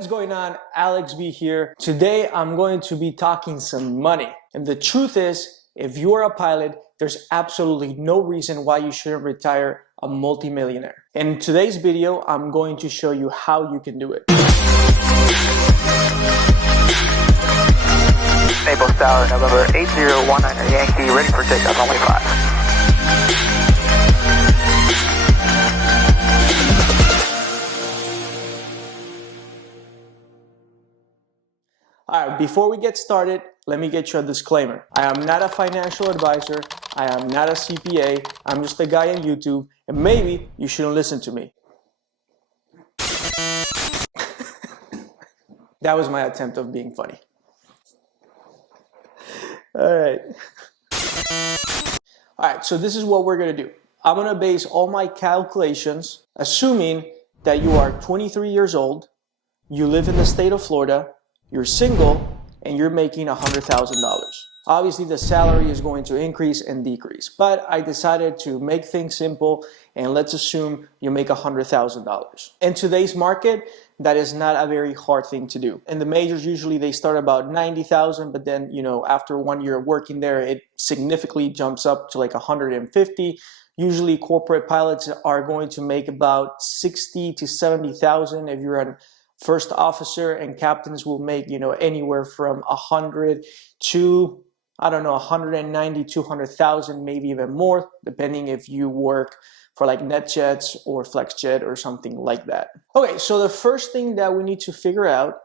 What's going on? Alex B here. Today I'm going to be talking some money. And the truth is, if you're a pilot, there's absolutely no reason why you shouldn't retire a multimillionaire. In today's video, I'm going to show you how you can do it. Naples Tower, November 8019 Yankee, ready for takeoff, runway 5. All right, before we get started, let me get you a disclaimer. I am not a financial advisor. I am not a CPA. I'm just a guy on YouTube, and maybe you shouldn't listen to me. That was my attempt of being funny. All right. All right, so this is what we're gonna do. I'm gonna base all my calculations, assuming that you are 23 years old, you live in the state of Florida, you're single, and you're making $100,000. Obviously, the salary is going to increase and decrease, but I decided to make things simple and let's assume you make $100,000. In today's market, that is not a very hard thing to do. And the majors, usually they start about 90,000, but then, after 1 year of working there, it significantly jumps up to like 150. Usually corporate pilots are going to make about 60 to 70,000 if you're an first officer, and captains will make, anywhere from 100 to, 190, 200,000, maybe even more, depending if you work for like NetJets or FlexJet or something like that. Okay, so the first thing that we need to figure out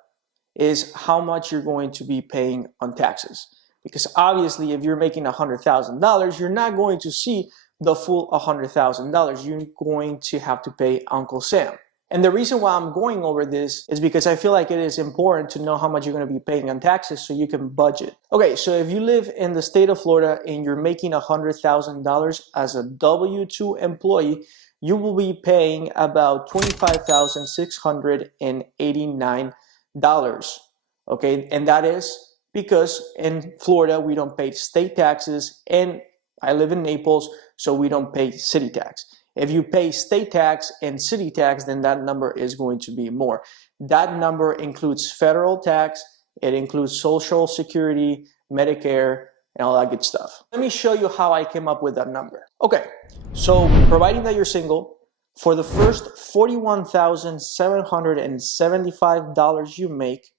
is how much you're going to be paying on taxes. Because obviously, if you're making $100,000, you're not going to see the full $100,000. You're going to have to pay Uncle Sam. And the reason why I'm going over this is because I feel like it is important to know how much you're going to be paying on taxes so you can budget. Okay, so if you live in the state of Florida and you're making $100,000 as a W-2 employee, you will be paying about $25,689. Okay, and that is because in Florida we don't pay state taxes, and I live in Naples, so we don't pay city tax. If you pay state tax and city tax, then that number is going to be more. That number includes federal tax, it includes Social Security, Medicare, and all that good stuff. Let me show you how I came up with that number. Okay, so providing that you're single, for the first $41,775 you make,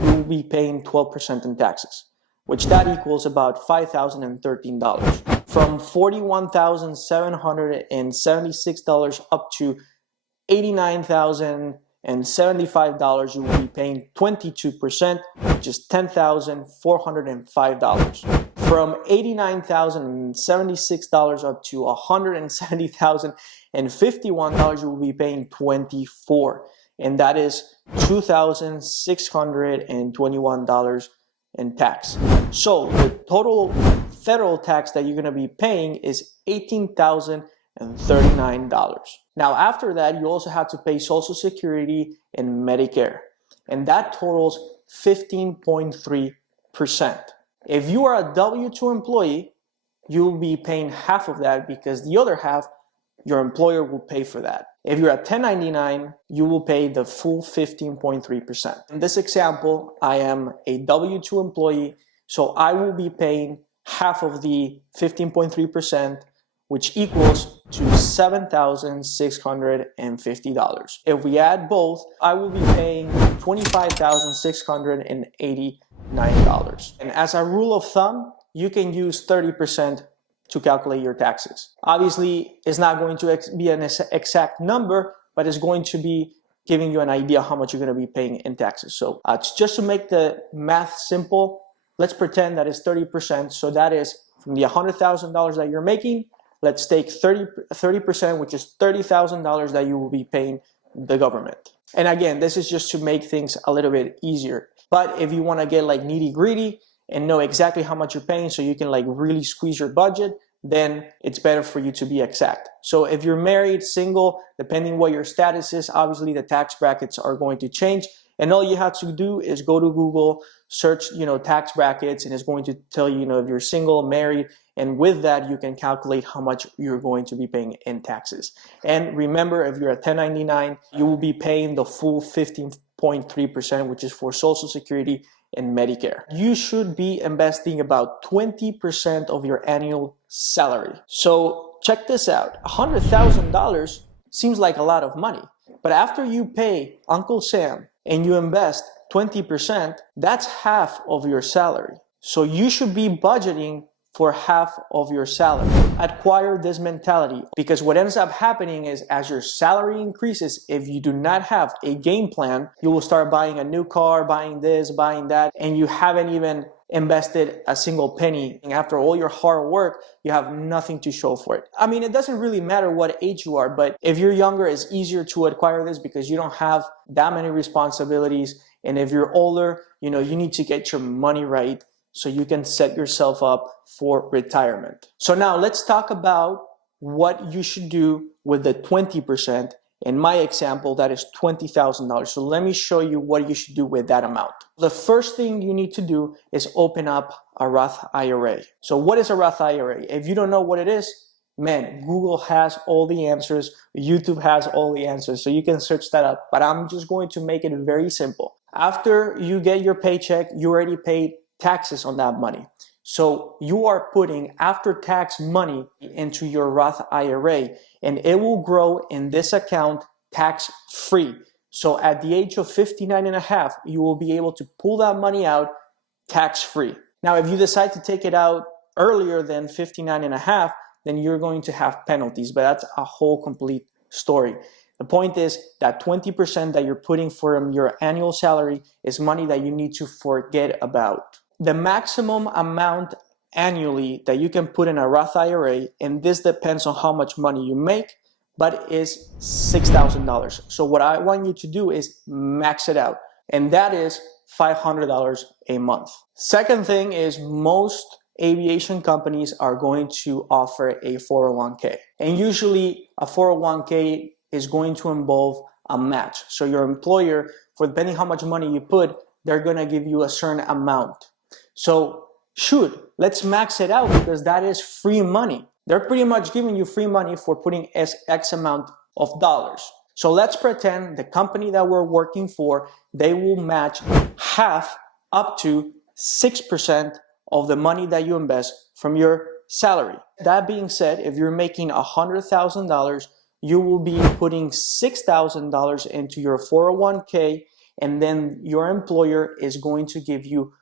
you will be paying 12% in taxes, which that equals about $5,013. From $41,776 up to $89,075, you will be paying 22%, which is $10,405. From $89,076 up to $170,051, you will be paying 24%, and that is $2,621 in tax. So the total federal tax that you're going to be paying is $18,039. Now after that, you also have to pay Social Security and Medicare, and that totals 15.3%. If you are a W-2 employee, you'll be paying half of that because the other half, your employer will pay for that. If you're a 1099, you will pay the full 15.3%. In this example, I am a W-2 employee, so I will be paying half of the 15.3%, which equals to $7,650. If we add both, I will be paying $25,689. And as a rule of thumb, you can use 30% to calculate your taxes. Obviously, it's not going to be an exact number, but it's going to be giving you an idea how much you're going to be paying in taxes. So just to make the math simple, let's pretend that it's 30%. So that is from the $100,000 that you're making, let's take 30%, which is $30,000 that you will be paying the government. And again, this is just to make things a little bit easier. But if you want to get like nitty gritty and know exactly how much you're paying so you can like really squeeze your budget, then it's better for you to be exact. So if you're married, single, depending what your status is, obviously the tax brackets are going to change. And all you have to do is go to Google, search, tax brackets, and it's going to tell you, if you're single, married, and with that, you can calculate how much you're going to be paying in taxes. And remember, if you're a 1099, you will be paying the full 15% 0.3%, which is for Social Security and Medicare. You should be investing about 20% of your annual salary. So check this out. $100,000 seems like a lot of money, but after you pay Uncle Sam and you invest 20%, that's half of your salary. So you should be budgeting for half of your salary. Acquire this mentality, because what ends up happening is as your salary increases, if you do not have a game plan, you will start buying a new car, buying this, buying that, and you haven't even invested a single penny. And after all your hard work, you have nothing to show for it. I mean, it doesn't really matter what age you are, but if you're younger, it's easier to acquire this because you don't have that many responsibilities. And if you're older, you need to get your money right so you can set yourself up for retirement. So now let's talk about what you should do with the 20%. In my example, that is $20,000. So let me show you what you should do with that amount. The first thing you need to do is open up a Roth IRA. So what is a Roth IRA? If you don't know what it is, man, Google has all the answers. YouTube has all the answers. So you can search that up. But I'm just going to make it very simple. After you get your paycheck, you already paid taxes on that money. So you are putting after-tax money into your Roth IRA, and it will grow in this account tax-free. So at the age of 59 and a half, you will be able to pull that money out tax-free. Now, if you decide to take it out earlier than 59 and a half, then you're going to have penalties, but that's a whole complete story. The point is that 20% that you're putting from your annual salary is money that you need to forget about. The maximum amount annually that you can put in a Roth IRA, and this depends on how much money you make, but is $6,000. So what I want you to do is max it out, and that is $500 a month. Second thing is most aviation companies are going to offer a 401k, and usually a 401k is going to involve a match. So your employer, for depending how much money you put, they're going to give you a certain amount. So let's max it out because that is free money. They're pretty much giving you free money for putting X amount of dollars. So let's pretend the company that we're working for, they will match half up to 6% of the money that you invest from your salary. That being said, if you're making $100,000, you will be putting $6,000 into your 401k, and then your employer is going to give you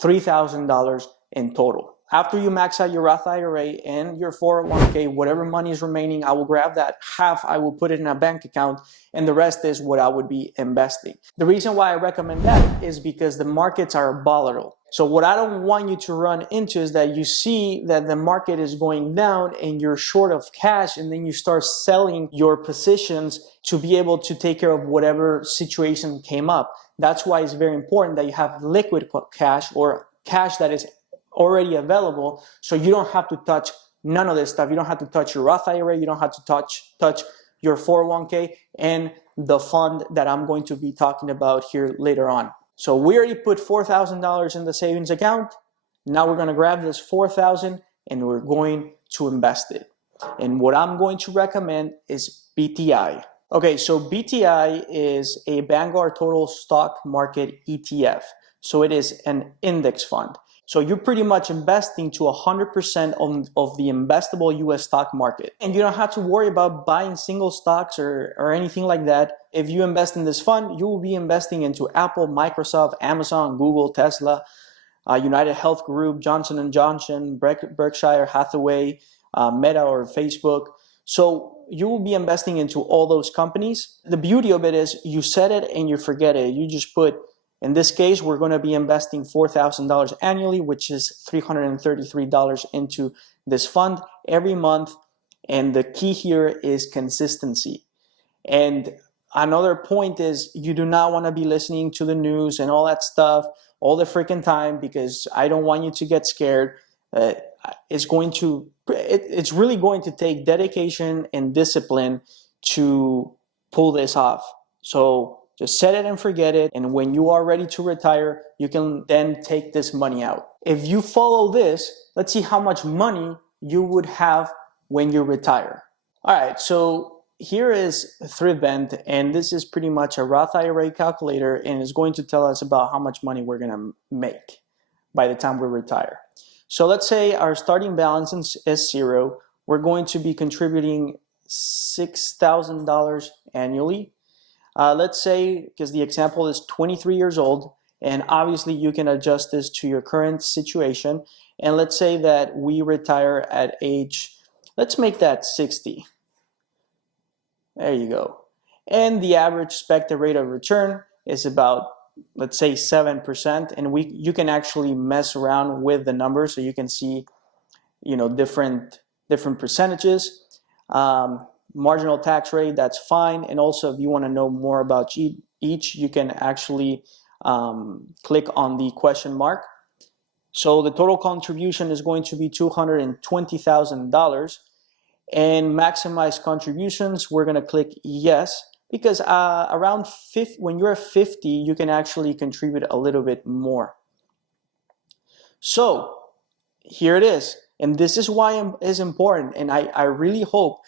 $3,000 in total. After you max out your Roth IRA and your 401k, whatever money is remaining, I will grab that half, I will put it in a bank account, and the rest is what I would be investing. The reason why I recommend that is because the markets are volatile. So what I don't want you to run into is that you see that the market is going down and you're short of cash, and then you start selling your positions to be able to take care of whatever situation came up. That's why it's very important that you have liquid cash or cash that is already available, so you don't have to touch none of this stuff. You don't have to touch your Roth IRA. You don't have to touch your 401k and the fund that I'm going to be talking about here later on. So we already put $4,000 in the savings account. Now we're going to grab this $4,000 and we're going to invest it. And what I'm going to recommend is BTI. Okay, so BTI is a Vanguard Total Stock Market ETF. So it is an index fund. So you're pretty much investing to 100% of the investable US stock market. And you don't have to worry about buying single stocks or anything like that. If you invest in this fund, you will be investing into Apple, Microsoft, Amazon, Google, Tesla, United Health Group, Johnson & Johnson, Berkshire Hathaway, Meta or Facebook. So you will be investing into all those companies. The beauty of it is you set it and you forget it. You just put, in this case, we're going to be investing $4,000 annually, which is $333 into this fund every month. And the key here is consistency. And another point is you do not want to be listening to the news and all that stuff all the freaking time, because I don't want you to get scared. It's really going to take dedication and discipline to pull this off. So just set it and forget it. And when you are ready to retire, you can then take this money out. If you follow this, let's see how much money you would have when you retire. All right, so here is Thrivent, and this is pretty much a Roth IRA calculator, and it's going to tell us about how much money we're going to make by the time we retire. So let's say our starting balance is zero. We're going to be contributing $6,000 annually. Let's say, because the example is 23 years old, and obviously you can adjust this to your current situation. And let's say that we retire at age, let's make that 60. There you go. And the average expected rate of return is about, let's say, 7%. And you can actually mess around with the numbers so you can see, different percentages. Marginal tax rate, that's fine. And also, if you want to know more about each, you can actually click on the question mark. So the total contribution is going to be $220,000. And maximize contributions, we're going to click yes, because around 50, when you're 50, you can actually contribute a little bit more. So here it is. And this is why it's important. And I really hope,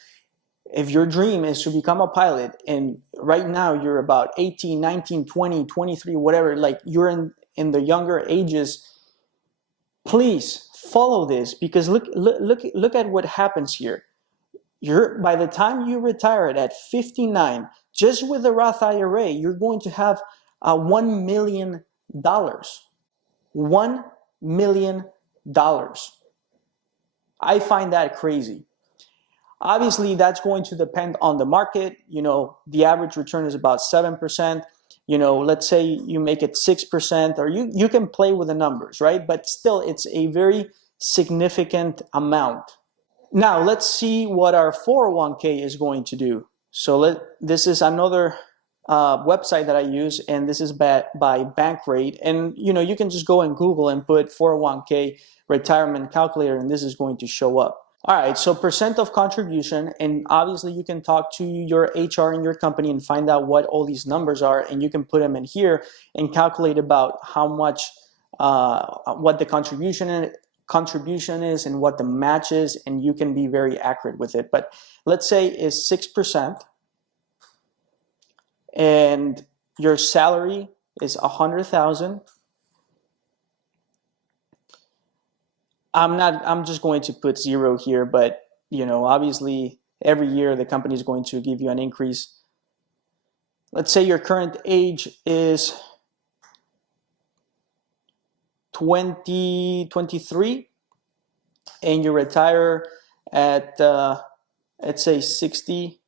if your dream is to become a pilot, and right now you're about 18, 19, 20, 23, whatever, like you're in the younger ages, please follow this, because look at what happens here. By the time you retire at 59, just with the Roth IRA, you're going to have $1 million. $1 million. I find that crazy. Obviously, that's going to depend on the market. The average return is about 7%. Let's say you make it 6%, or you can play with the numbers, right? But still, it's a very significant amount. Now, let's see what our 401k is going to do. So this is another website that I use, and this is by Bankrate. And you can just go and Google and put 401k retirement calculator, and this is going to show up. All right, so percent of contribution, and obviously you can talk to your HR in your company and find out what all these numbers are, and you can put them in here and calculate about how much, what the contribution is and what the match is, and you can be very accurate with it. But let's say it's 6%, and your salary is $100,000. I'm just going to put zero here, but obviously every year the company is going to give you an increase. Let's say your current age is 23, and you retire at let's say 60,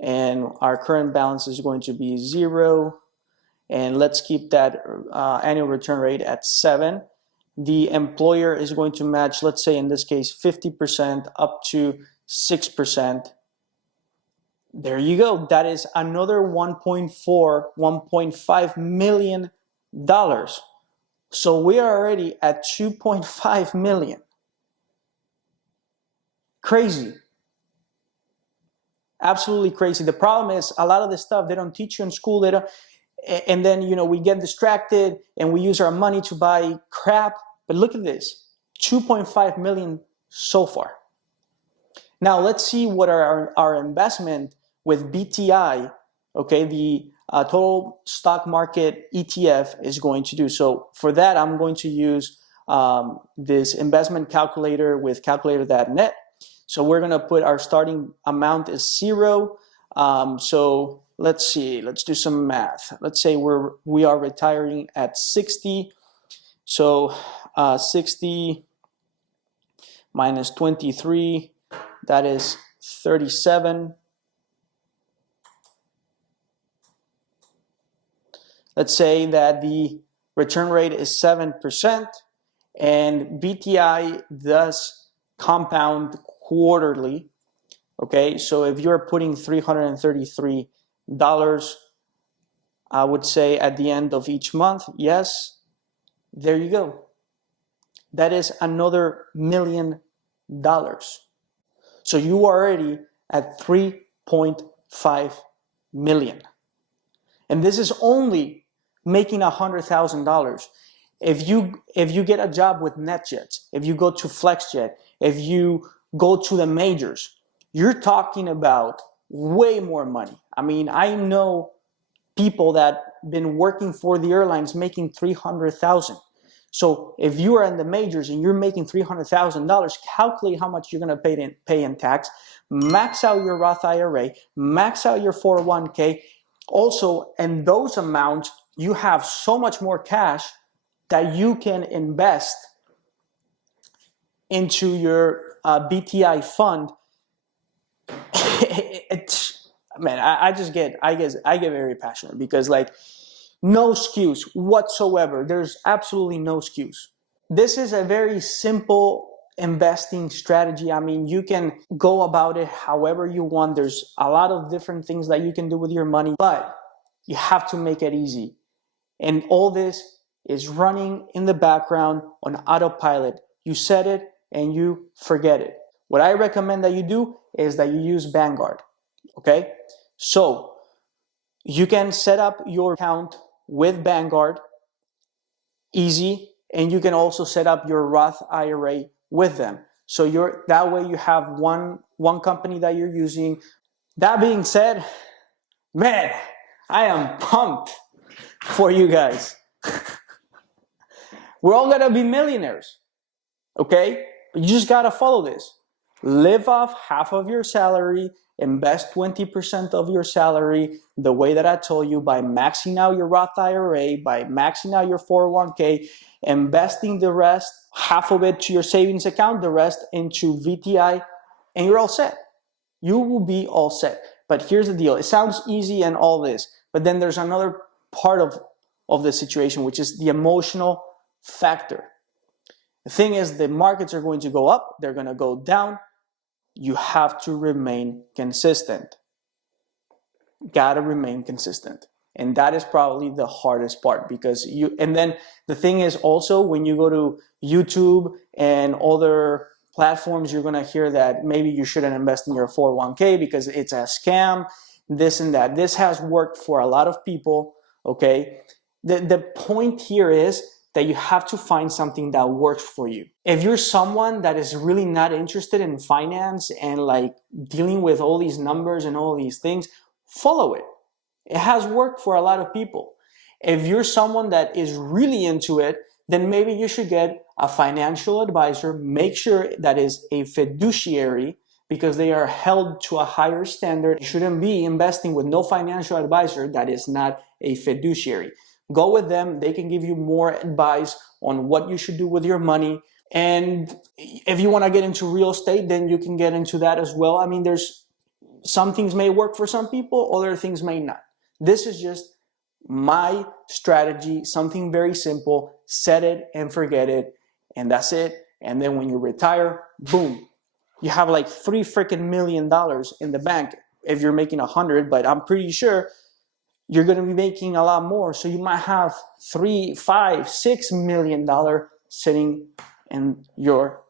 and our current balance is going to be 0, and let's keep that annual return rate at 7. The employer is going to match, let's say in this case, 50% up to 6%. There you go. That is another $1.5 million. So we are already at $2.5 million. Crazy. Absolutely crazy. The problem is, a lot of this stuff they don't teach you in school. And then we get distracted and we use our money to buy crap. But look at this, 2.5 million so far. Now let's see what our investment with BTI, okay, the total stock market ETF, is going to do. So for that, I'm going to use this investment calculator with calculator.net. So we're going to put our starting amount is 0. So let's see, let's do some math. Let's say we are retiring at 60. So 60 minus 23, that is 37. Let's say that the return rate is 7%, and BTI does compound quarterly. Okay, so if you're putting $333, I would say at the end of each month, yes, there you go. That is another $1 million. So you are already at 3.5 million. And this is only making $100,000. If you get a job with NetJets, if you go to FlexJet, if you go to the majors, you're talking about way more money. I mean, I know people that been working for the airlines making $300,000. So if you are in the majors and you're making $300,000, calculate how much you're going to pay in tax, max out your Roth IRA, max out your 401k. Also, in those amounts, you have so much more cash that you can invest into your BTI fund. Man, I get very passionate because, like, no excuse whatsoever. There's absolutely no excuse. This is a very simple investing strategy. I mean, you can go about it however you want. There's a lot of different things that you can do with your money, but you have to make it easy. And all this is running in the background on autopilot. You set it and you forget it. What I recommend that you do is that you use Vanguard. Okay? So you can set up your account with Vanguard, easy, and you can also set up your Roth IRA with them. So that way you have one company that you're using. That being said, man, I am pumped for you guys. We're all gonna be millionaires, okay? But you just gotta follow this. Live off half of your salary, invest 20% of your salary the way that I told you, by maxing out your Roth IRA, by maxing out your 401k, investing the rest, half of it to your savings account, the rest into VTI, and you're all set. You will be all set. But here's the deal. It sounds easy and all this, but then there's another part of the situation, which is the emotional factor. The thing is, the markets are going to go up, they're going to go down. You have to remain consistent. Gotta remain consistent. And that is probably the hardest part, because and then the thing is also, when you go to YouTube and other platforms, you're gonna hear that maybe you shouldn't invest in your 401k because it's a scam, this and that. This has worked for a lot of people, okay? The point here is that you have to find something that works for you. If you're someone that is really not interested in finance and like dealing with all these numbers and all these things, follow it. It has worked for a lot of people. If you're someone that is really into it, then maybe you should get a financial advisor. Make sure that is a fiduciary, because they are held to a higher standard. You shouldn't be investing with no financial advisor that is not a fiduciary. Go with them. They can give you more advice on what you should do with your money. And if you want to get into real estate, then you can get into that as well. I mean, there's some things may work for some people, other things may not. This is just my strategy, something very simple. Set it and forget it, and that's it. And then when you retire, boom, you have like $3 million in the bank if you're making 100, but I'm pretty sure you're going to be making a lot more. So you might have $3, $5, $6 million sitting in your,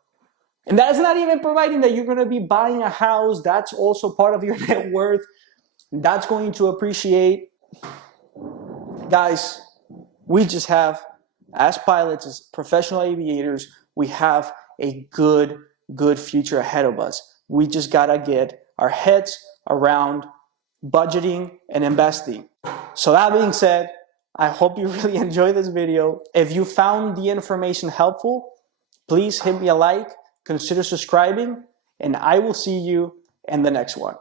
and that's not even providing that you're going to be buying a house. That's also part of your net worth. That's going to appreciate. Guys, we just have, as pilots, as professional aviators, we have a good future ahead of us. We just got to get our heads around budgeting and investing. So that being said, I hope you really enjoyed this video. If you found the information helpful, please hit me a like, consider subscribing, and I will see you in the next one.